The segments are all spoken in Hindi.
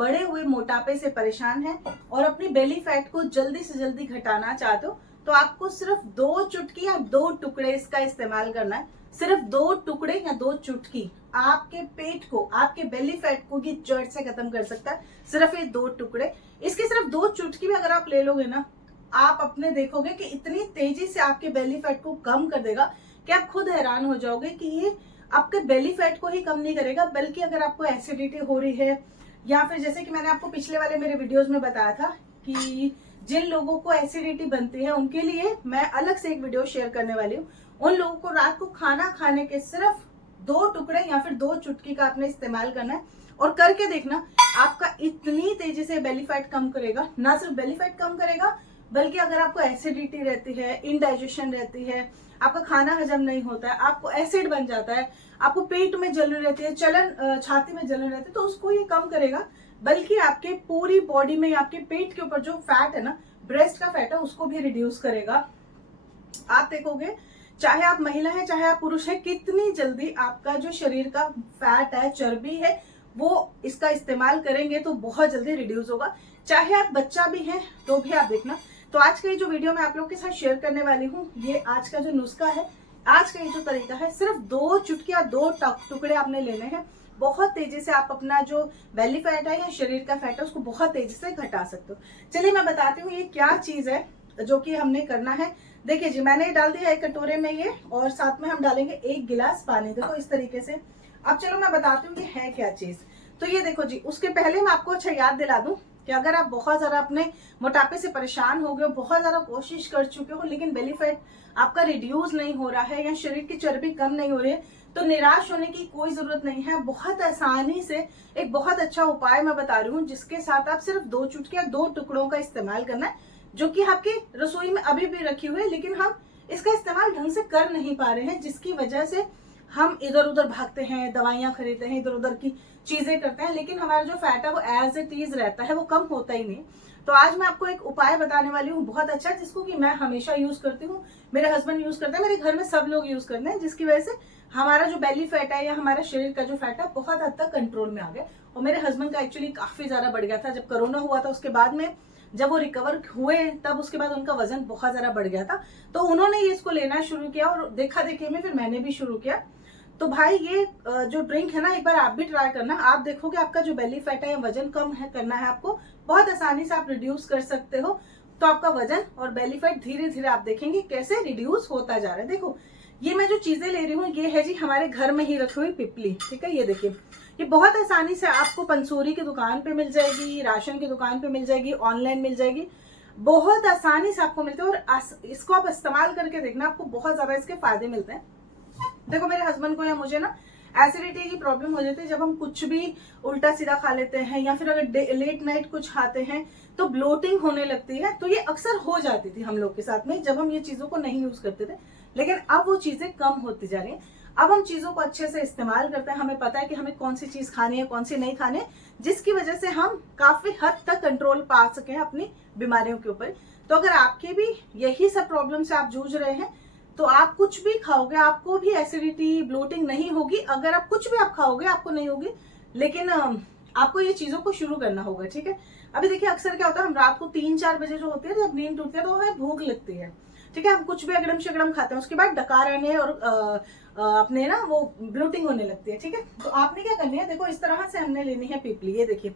बढ़े हुए मोटापे से परेशान हैं और अपनी बेली फैट को जल्दी से जल्दी घटाना चाहते हो तो आपको सिर्फ 2 चुटकी या 2 टुकड़े इसका इस्तेमाल करना है। सिर्फ 2 टुकड़े या 2 चुटकी आपके पेट को, आपके बेली फैट को ये जड़ से खत्म कर सकता है। सिर्फ ये 2 टुकड़े, इसके सिर्फ 2 चुटकी भी अगर आप ले लोगे ना, आप अपने देखोगे कि इतनी तेजी से आपके बेली फैट को कम कर देगा कि आप खुद हैरान हो जाओगे कि ये आपके बेली फैट को ही कम नहीं करेगा, बल्कि अगर आपको एसिडिटी हो रही है या फिर जैसे कि मैंने आपको पिछले वाले मेरे वीडियोस में बताया था कि जिन लोगों को एसिडिटी बनती है उनके लिए मैं अलग से एक वीडियो शेयर करने वाली हूँ। उन लोगों को रात को खाना खाने के सिर्फ 2 टुकड़े या फिर 2 चुटकी का आपने इस्तेमाल करना है और करके देखना, आपका इतनी तेजी से बेली फैट कम करेगा। ना सिर्फ बेली फैट कम करेगा, बल्कि अगर आपको एसिडिटी रहती है, इनडाइजेशन रहती है, आपका खाना हजम नहीं होता है, आपको एसिड बन जाता है, आपको पेट में जलन रहती है, छाती में जलन रहती है, तो उसको ये कम करेगा। बल्कि आपके पूरी बॉडी में, आपके पेट के ऊपर जो फैट है ना, ब्रेस्ट का फैट है, उसको भी रिड्यूस करेगा। आप देखोगे चाहे आप महिला है चाहे आप पुरुष है, कितनी जल्दी आपका जो शरीर का फैट है, चर्बी है, वो इसका इस्तेमाल करेंगे तो बहुत जल्दी रिड्यूस होगा। चाहे आप बच्चा भी है तो भी आप देखना। तो आज का ये जो वीडियो मैं आप लोगों के साथ शेयर करने वाली हूँ, ये आज का जो नुस्खा है, आज का ये जो तरीका है, सिर्फ 2 चुटकी या 2 टुकड़े आपने लेने हैं। बहुत तेजी से आप अपना जो बेली फैट है या शरीर का फैट है उसको बहुत तेजी से घटा सकते हो। चलिए मैं बताती हूँ ये क्या चीज है जो कि हमने करना है। देखिए जी, मैंने डाल दिया एक कटोरे में ये, और साथ में हम डालेंगे 1 गिलास पानी। देखो इस तरीके से। अब चलो मैं बताती हूँ ये है क्या चीज। तो ये देखो जी, उसके पहले मैं आपको अच्छा याद दिला दूं कि अगर आप बहुत ज्यादा अपने मोटापे से परेशान हो गए हो, बहुत ज्यादा कोशिश कर चुके हो, लेकिन बेली फैट आपका रिड्यूस नहीं हो रहा है या शरीर की चर्बी कम नहीं हो रही है, तो निराश होने की कोई जरूरत नहीं है। बहुत आसानी से एक बहुत अच्छा उपाय मैं बता रही हूँ, जिसके साथ आप सिर्फ 2 चुटकी या 2 टुकड़ों का इस्तेमाल करना है, जो कि आपकी रसोई में अभी भी रखी हुई है, लेकिन हम इसका इस्तेमाल ढंग से कर नहीं पा रहे हैं, जिसकी वजह से हम इधर उधर भागते हैं, दवाइयां खरीदते हैं, इधर उधर की चीजें करते हैं, लेकिन हमारा जो फैट है वो एज इट इज रहता है, वो कम होता ही नहीं। तो आज मैं आपको एक उपाय बताने वाली हूँ बहुत अच्छा, जिसको कि मैं हमेशा यूज करती हूँ, मेरे हस्बैंड यूज करते हैं, मेरे घर में सब लोग यूज करते हैं, जिसकी वजह से हमारा जो बेली फैट है या हमारा शरीर का जो फैट है बहुत हद तक कंट्रोल में आ गया। और मेरे हस्बैंड का एक्चुअली काफी ज्यादा बढ़ गया था जब कोरोना हुआ था। उसके बाद में जब वो रिकवर हुए तब उसके बाद उनका वजन बहुत ज्यादा बढ़ गया था, तो उन्होंने ये इसको लेना शुरू किया और देखा देखी में फिर मैंने भी शुरू किया। तो भाई ये जो ड्रिंक है ना, एक बार आप भी ट्राई करना। आप देखोगे आपका जो बेली फैट है, वजन कम है करना है आपको, बहुत आसानी से आप रिड्यूस कर सकते हो। तो आपका वजन और बेली फैट धीरे धीरे आप देखेंगे कैसे रिड्यूस होता जा रहा है। देखो ये मैं जो चीजें ले रही हूँ, ये है जी हमारे घर में ही रखी हुई पिपली, ठीक है। ये देखिए, ये बहुत आसानी से आपको पंसूरी की दुकान पे मिल जाएगी, राशन की दुकान पे मिल जाएगी, ऑनलाइन मिल जाएगी, बहुत आसानी से आपको मिलते हैं। और इसको आप इस्तेमाल करके देखना, आपको बहुत ज्यादा इसके फायदे मिलते हैं। देखो मेरे हस्बैंड को या मुझे ना एसिडिटी की प्रॉब्लम हो जाती है जब हम कुछ भी उल्टा सीधा खा लेते हैं, या फिर अगर लेट नाइट कुछ खाते हैं तो ब्लोटिंग होने लगती है। तो ये अक्सर हो जाती थी हम लोग के साथ में जब हम ये चीजों को नहीं यूज करते थे, लेकिन अब वो चीजें कम होती जा रही है। अब हम चीजों को अच्छे से इस्तेमाल करते हैं, हमें पता है कि हमें कौन सी चीज खानी है, कौन सी नहीं खानी है, जिसकी वजह से हम काफी हद तक कंट्रोल पा सके हैं अपनी बीमारियों के ऊपर। तो अगर आपके भी यही सब प्रॉब्लम से आप जूझ रहे हैं, तो आप कुछ भी खाओगे आपको भी एसिडिटी, ब्लोटिंग नहीं होगी। अगर आप कुछ भी आप खाओगे आपको नहीं होगी, लेकिन आपको ये चीजों को शुरू करना होगा, ठीक है। अभी देखिए अक्सर क्या होता है, हम रात को 3-4 बजे जो होती है जब नींद टूटती है तो हमें भूख लगती है, ठीक है। हम कुछ भी अगड़म शगड़म खाते हैं, उसके बाद डकार आने और अपने ना वो ब्लोटिंग होने लगती है, ठीक है। तो आपने क्या करनी है, देखो इस तरह से हमने लेनी है पिपली, ये देखिए,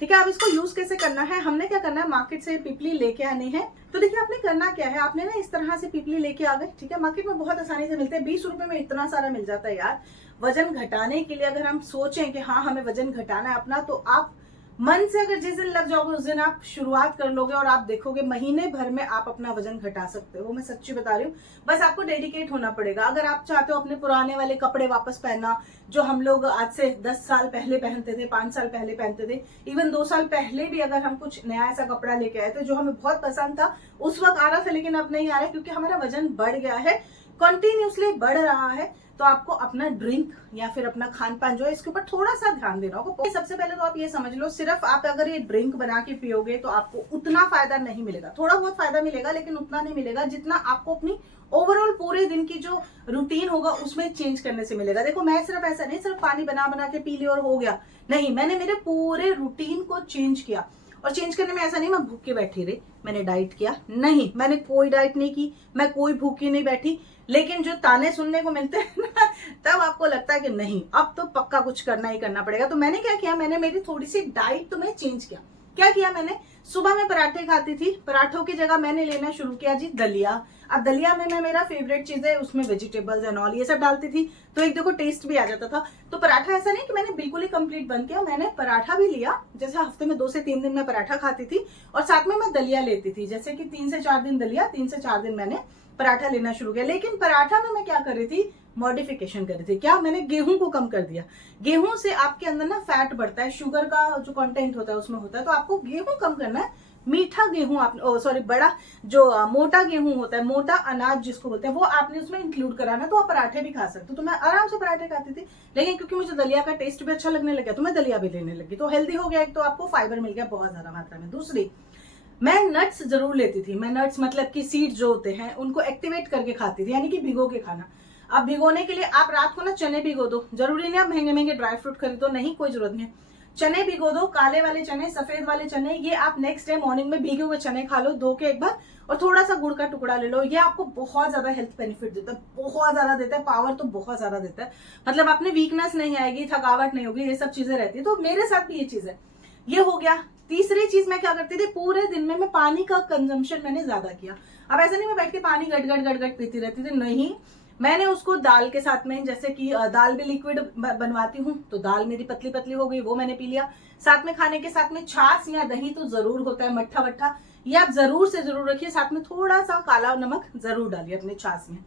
ठीक है। अब इसको यूज कैसे करना है, हमने क्या करना है, मार्केट से पिपली लेके आनी है। तो देखिए आपने करना क्या है, आपने ना इस तरह से पिपली लेके आ गए, ठीक है। मार्केट में बहुत आसानी से मिलते हैं, 20 रुपए में इतना सारा मिल जाता है यार। वजन घटाने के लिए अगर हम सोचें कि हाँ हमें वजन घटाना है अपना, तो आप मन से अगर जिस दिन लग जाओगे उस दिन आप शुरुआत कर लोगे और आप देखोगे महीने भर में आप अपना वजन घटा सकते हो। मैं सच्ची बता रही हूँ, बस आपको डेडिकेट होना पड़ेगा। अगर आप चाहते हो अपने पुराने वाले कपड़े वापस पहनना, जो हम लोग आज से 10 साल पहले पहनते थे, 5 साल पहले पहनते थे, इवन 2 साल पहले भी अगर हम कुछ नया ऐसा कपड़ा लेके आए थे जो हमें बहुत पसंद था, उस वक्त आ रहा था, लेकिन अब नहीं आ रहा है क्योंकि हमारा वजन बढ़ गया है, कंटिन्यूसली बढ़ रहा है। तो आपको अपना ड्रिंक या फिर अपना खान पान जो है इसके ऊपर थोड़ा सा ध्यान देना होगा। सबसे पहले तो आप ये समझ लो, सिर्फ आप अगर ये ड्रिंक बना के पियोगे तो आपको उतना फायदा नहीं मिलेगा। थोड़ा बहुत फायदा मिलेगा लेकिन उतना नहीं मिलेगा जितना आपको अपनी ओवरऑल पूरे दिन की जो रूटीन होगा उसमें चेंज करने से मिलेगा। देखो मैं सिर्फ ऐसा नहीं सिर्फ पानी बना बना के पी लिया और हो गया, नहीं, मैंने मेरे पूरे रूटीन को चेंज किया। और चेंज करने में ऐसा नहीं मैं भूख के बैठी रही, मैंने डाइट किया, नहीं, मैंने कोई डाइट नहीं की, मैं कोई भूखी नहीं बैठी। लेकिन जो ताने सुनने को मिलते हैं ना, तब आपको लगता है कि नहीं अब तो पक्का कुछ करना ही करना पड़ेगा। तो मैंने क्या किया, मैंने मेरी थोड़ी सी डाइट तो मैं चेंज किया। क्या किया मैंने, सुबह में पराठे खाती थी, पराठों की जगह मैंने लेना शुरू किया जी दलिया। अब दलिया में मैं मेरा फेवरेट चीज है, उसमें वेजिटेबल्स एंड ऑल ये सब डालती थी, तो एक देखो टेस्ट भी आ जाता था। तो पराठा ऐसा नहीं कि मैंने बिल्कुल ही कंप्लीट बंद किया, मैंने पराठा भी लिया। जैसे हफ्ते में 2 से 3 दिन मैं पराठा खाती थी और साथ में मैं दलिया लेती थी। जैसे कि 3 से 4 दिन दलिया, 3 से 4 दिन मैंने पराठा लेना शुरू किया। लेकिन पराठा में मैं क्या कर रही थी, मॉडिफिकेशन कर रही थी। क्या, मैंने गेहूं को कम कर दिया। गेहूं से आपके अंदर ना फैट बढ़ता है, शुगर का जो कंटेंट होता है उसमें होता है, तो आपको गेहूं कम करना है। मीठा गेहूं आप बड़ा जो मोटा गेहूं होता है, मोटा अनाज जिसको बोलते हैं, वो आपने उसमें इंक्लूड कराना, तो आप पराठे भी खा सकते हो। तो मैं आराम से पराठे खाती थी, लेकिन क्योंकि मुझे दलिया का टेस्ट भी अच्छा लगने लगा तो मैं दलिया भी लेने लगी। तो हेल्दी हो गया, एक तो आपको फाइबर मिल गया बहुत ज्यादा मात्रा में। दूसरी, मैं नट्स जरूर लेती थी। मैं नट्स मतलब कि सीड जो होते हैं उनको एक्टिवेट करके खाती थी, यानी कि भिगो के खाना। अब भिगोने के लिए आप रात को ना चने भिगो दो, जरूरी नहीं आप महंगे महंगे ड्राई फ्रूट खरीदो, नहीं, कोई जरूरत नहीं है। चने भिगो दो, काले वाले चने, सफेद वाले चने, ये आप नेक्स्ट डे मॉर्निंग में भीगे हुए चने खा लो, धो के एक बार, और थोड़ा सा गुड़ का टुकड़ा ले लो। ये आपको बहुत ज्यादा हेल्थ बेनिफिट देता है, बहुत ज्यादा देता है, पावर तो बहुत ज्यादा देता है। मतलब आपने वीकनेस नहीं आएगी, थकावट नहीं होगी, ये सब चीजें रहती है। तो मेरे साथ भी ये चीज है। ये हो गया। तीसरी चीज मैं क्या करती थी, पूरे दिन में मैं पानी का कंजम्पशन मैंने ज्यादा किया। अब ऐसा नहीं मैं बैठ के पानी गट गट गट गट पीती रहती थी, नहीं, मैंने उसको दाल के साथ में, जैसे कि दाल भी लिक्विड बनवाती हूँ, तो दाल मेरी पतली पतली हो गई, वो मैंने पी लिया। साथ में खाने के साथ में छाछ या दही तो जरूर होता है, मट्ठा वट्ठा ये आप जरूर से जरूर रखिए। साथ में थोड़ा सा काला नमक जरूर डालिए अपने छाछ में,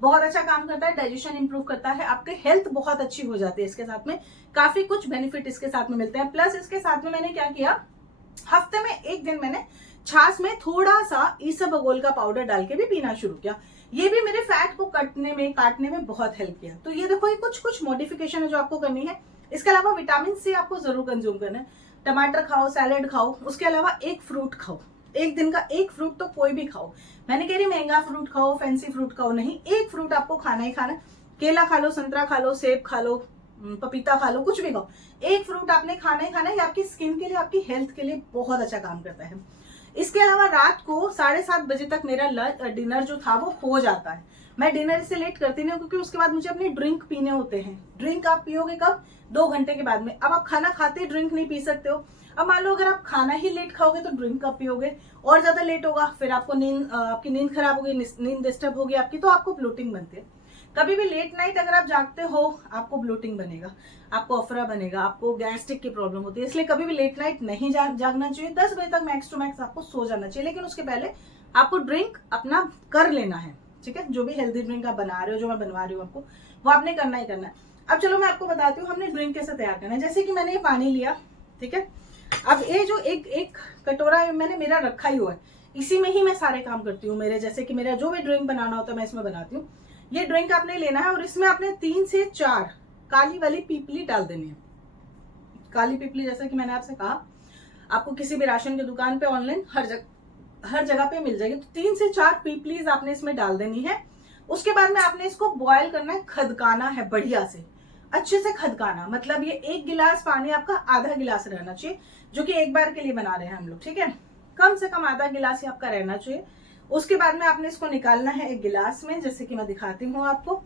बहुत अच्छा काम करता है, डाइजेशन इंप्रूव करता है, आपके हेल्थ बहुत अच्छी हो जाती है। इसके साथ में काफी कुछ बेनिफिट इसके साथ में मिलते हैं। प्लस इसके साथ में मैंने क्या किया, हफ्ते में एक दिन मैंने छाछ में थोड़ा सा इसबगोल का पाउडर डाल के भी पीना शुरू किया। ये भी मेरे फैट को काटने में बहुत हेल्प किया। तो ये देखो, ये कुछ मॉडिफिकेशन है जो आपको करनी है। इसके अलावा विटामिन सी आपको जरूर कंज्यूम करना है। टमाटर खाओ, सैलेड खाओ, उसके अलावा एक फ्रूट खाओ, एक दिन का एक फ्रूट तो कोई भी खाओ। मैंने कह रही महंगा फ्रूट खाओ, फैंसी फ्रूट खाओ, नहीं, एक फ्रूट आपको खाना ही खाना। केला खा लो, संतरा खा लो, सेब खा लो, पपीता खा लो, कुछ भी खाओ, एक फ्रूट आपने खाना ही खाना है। आपकी स्किन के लिए, आपकी हेल्थ के लिए बहुत अच्छा काम करता है। इसके अलावा रात को 7:30 बजे तक मेरा डिनर जो था वो हो जाता है। मैं डिनर से लेट करती नहीं, क्योंकि उसके बाद मुझे अपने ड्रिंक पीने होते हैं। ड्रिंक आप पियोगे कब, 2 घंटे के बाद में। अब आप खाना खाते ड्रिंक नहीं पी सकते हो। अब मान लो अगर आप खाना ही लेट खाओगे तो ड्रिंक कब पियोगे, और ज्यादा लेट होगा, फिर आपको आपकी नींद खराब होगी, नींद डिस्टर्ब होगी आपकी, तो आपको ब्लोटिंग बनती है। कभी भी लेट नाइट अगर आप जागते हो आपको ब्लोटिंग बनेगा, आपको अफरा बनेगा, आपको गैस्ट्रिक की प्रॉब्लम होती है। इसलिए कभी भी लेट नाइट नहीं जागना चाहिए। 10 बजे तक मैक्स टू मैक्स आपको सो जाना चाहिए, लेकिन उसके पहले आपको ड्रिंक अपना कर लेना है, ठीक है। जो भी हेल्दी ड्रिंक आप बना रहे हो, जो मैं बनवा रही हूँ आपको, वो आपने करना ही करना है। अब चलो मैं आपको बताती हूँ हमने ड्रिंक कैसे तैयार करना है। जैसे कि मैंने ये पानी लिया, ठीक है। अब ये जो एक कटोरा मैंने मेरा रखा ही हुआ है, इसी में ही मैं सारे काम करती हूँ। मेरे जैसे कि मेरा जो भी ड्रिंक बनाना होता है मैं इसमें बनाती हूँ। ये ड्रिंक आपने लेना है और इसमें आपने 3 से 4 काली वाली पीपली डाल देनी है। काली पीपली जैसा कि मैंने आपसे कहा, आपको किसी भी राशन की दुकान पे, ऑनलाइन, हर जगह पे मिल जाएगी। तो 3 से 4 पीपलीज आपने इसमें डाल देनी है। उसके बाद में आपने इसको बॉयल करना है, खदकाना है बढ़िया से, अच्छे से खदकाना। मतलब ये 1 गिलास पानी आपका आधा गिलास रहना चाहिए, जो कि एक बार के लिए बना रहे हैं हम लोग, ठीक है। कम से कम आधा गिलास ही आपका रहना चाहिए। उसके बाद में आपने इसको निकालना है एक गिलास में, जैसे कि मैं दिखाती हूँ आपको।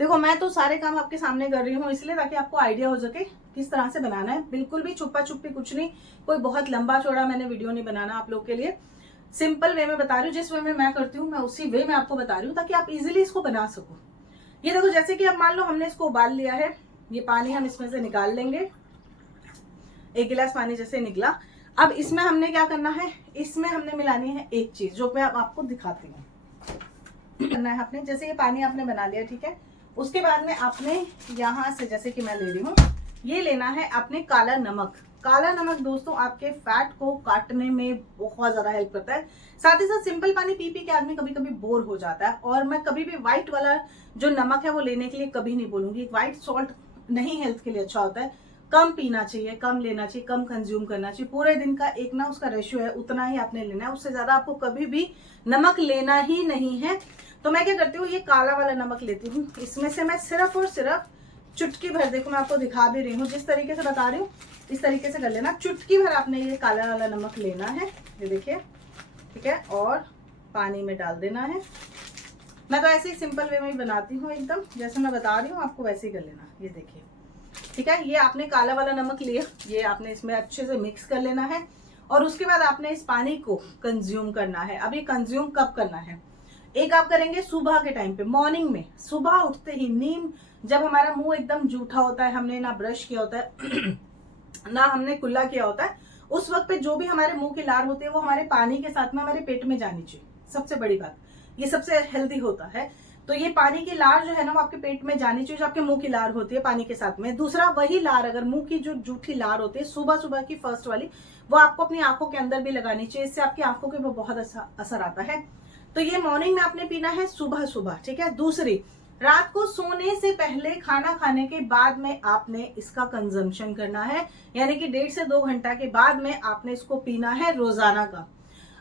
देखो मैं तो सारे काम आपके सामने कर रही हूँ इसलिए ताकि आपको आइडिया हो सके किस तरह से बनाना है। बिल्कुल भी छुपा छुपी कुछ नहीं, कोई बहुत लंबा चौड़ा मैंने वीडियो नहीं बनाना आप लोग के लिए। सिंपल वे में बता रही हूँ, जिस वे में मैं करती हूँ मैं उसी वे में आपको बता रही हूँ, ताकि आप इजिली इसको बना सको। ये देखो, जैसे कि अब मान लो हमने इसको उबाल लिया है, ये पानी हम इसमें से निकाल लेंगे। 1 गिलास पानी जैसे निकला, अब इसमें हमने क्या करना है, इसमें हमने मिलानी है एक चीज जो मैं आपको दिखाती हूँ। करना है आपने, जैसे ये पानी आपने बना लिया, ठीक है। उसके बाद में आपने यहाँ से, जैसे कि मैं ले रही हूँ, ये लेना है आपने काला नमक। काला नमक दोस्तों आपके फैट को काटने में बहुत ज्यादा हेल्प करता है। साथ ही साथ सिंपल पानी पी पी के आदमी कभी कभी बोर हो जाता है, और मैं कभी भी व्हाइट वाला जो नमक है वो लेने के लिए कभी नहीं बोलूंगी। व्हाइट सॉल्ट नहीं हेल्थ के लिए अच्छा होता है, कम पीना चाहिए, कम लेना चाहिए, कम कंज्यूम करना चाहिए। पूरे दिन का एक ना उसका रेशियो है, उतना ही आपने लेना है, उससे ज्यादा आपको कभी भी नमक लेना ही नहीं है। तो मैं क्या करती हूँ, ये काला वाला नमक लेती हूँ, इसमें से मैं सिर्फ और सिर्फ चुटकी भर, देखो मैं आपको दिखा भी रही हूँ, जिस तरीके से बता रही हूँ इस तरीके से कर लेना। चुटकी भर आपने ये काला वाला नमक लेना है, ये देखिए, ठीक है, और पानी में डाल देना है। मैं तो ऐसे ही सिंपल वे में ही बनाती हूँ, एकदम जैसे मैं बता रही हूँ आपको वैसे ही कर लेना। ये देखिए, ठीक है, ये आपने काला वाला नमक लिया, ये आपने इसमें अच्छे से मिक्स कर लेना है, और उसके बाद आपने इस पानी को कंज्यूम करना है। अब ये कंज्यूम कब करना है, एक आप करेंगे सुबह के टाइम पे, मॉर्निंग में, सुबह उठते ही, नींद, जब हमारा मुंह एकदम जूठा होता है, हमने ना ब्रश किया होता है ना हमने कुल्ला किया होता है, उस वक्त पे जो भी हमारे मुंह की लार होती है वो हमारे पानी के साथ में हमारे पेट में जानी चाहिए। सबसे बड़ी बात, ये सबसे हेल्दी होता है। तो ये पानी की लार जो है ना वो आपके पेट में जानी चाहिए, जो आपके मुंह की लार होती है पानी के साथ में। दूसरा, वही लार, अगर मुंह की जो जूठी लार होती है सुबह सुबह की फर्स्ट वाली, वो आपको अपनी आंखों के अंदर भी लगानी चाहिए, इससे आपकी आंखों के ऊपर बहुत अच्छा असर आता है। तो ये मॉर्निंग में आपने पीना है, सुबह सुबह, ठीक है। दूसरी, रात को सोने से पहले, खाना खाने के बाद में आपने इसका कंजम्पशन करना है, यानी कि 1.5 से 2 घंटा के बाद में आपने इसको पीना है रोजाना का।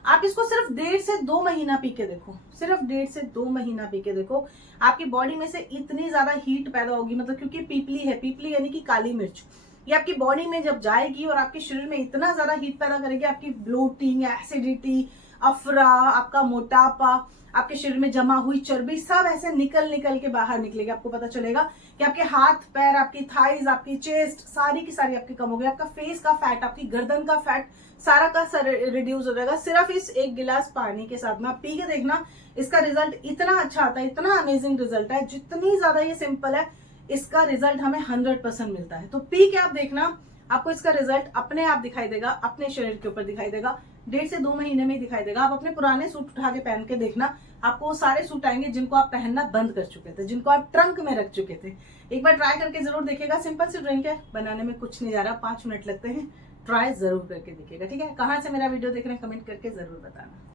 आप इसको सिर्फ 1.5 से 2 महीना पी के देखो, सिर्फ 1.5 से 2 महीना पी के देखो, आपकी बॉडी में से इतनी ज्यादा हीट पैदा होगी, मतलब क्योंकि पीपली है, पीपली यानी कि काली मिर्च, ये आपकी बॉडी में जब जाएगी और आपके शरीर में इतना ज्यादा हीट पैदा करेगी, आपकी ब्लोटिंग, एसिडिटी, अफरा, आपका मोटापा, आपके शरीर में जमा हुई चर्बी, सब ऐसे निकल निकल के बाहर निकलेगी। आपको पता चलेगा कि आपके हाथ पैर, आपकी थाइज, आपकी चेस्ट, सारी की सारी आपकी कम हो गई। आपका फेस का फैट, आपकी गर्दन का फैट, सारा का रिड्यूस हो जाएगा सिर्फ इस 1 गिलास पानी के साथ में। आप पी के देखना, इसका रिजल्ट इतना अच्छा आता है, इतना अमेजिंग रिजल्ट है। जितनी ज्यादा ये सिंपल है, इसका रिजल्ट हमें 100% मिलता है। तो पी के आप देखना, आपको इसका रिजल्ट अपने आप दिखाई देगा, अपने शरीर के ऊपर दिखाई देगा, 1.5 से 2 महीने में ही दिखाई देगा। आप अपने पुराने सूट उठा के पहन के देखना, आपको वो सारे सूट आएंगे जिनको आप पहनना बंद कर चुके थे, जिनको आप ट्रंक में रख चुके थे। एक बार ट्राई करके जरूर देखिएगा। सिंपल सी ड्रिंक है, बनाने में कुछ नहीं जा रहा, 5 मिनट लगते हैं। ट्राई जरूर करके देखिएगा, ठीक है। कहाँ से मेरा वीडियो देख रहे हैं कमेंट करके जरूर बताना।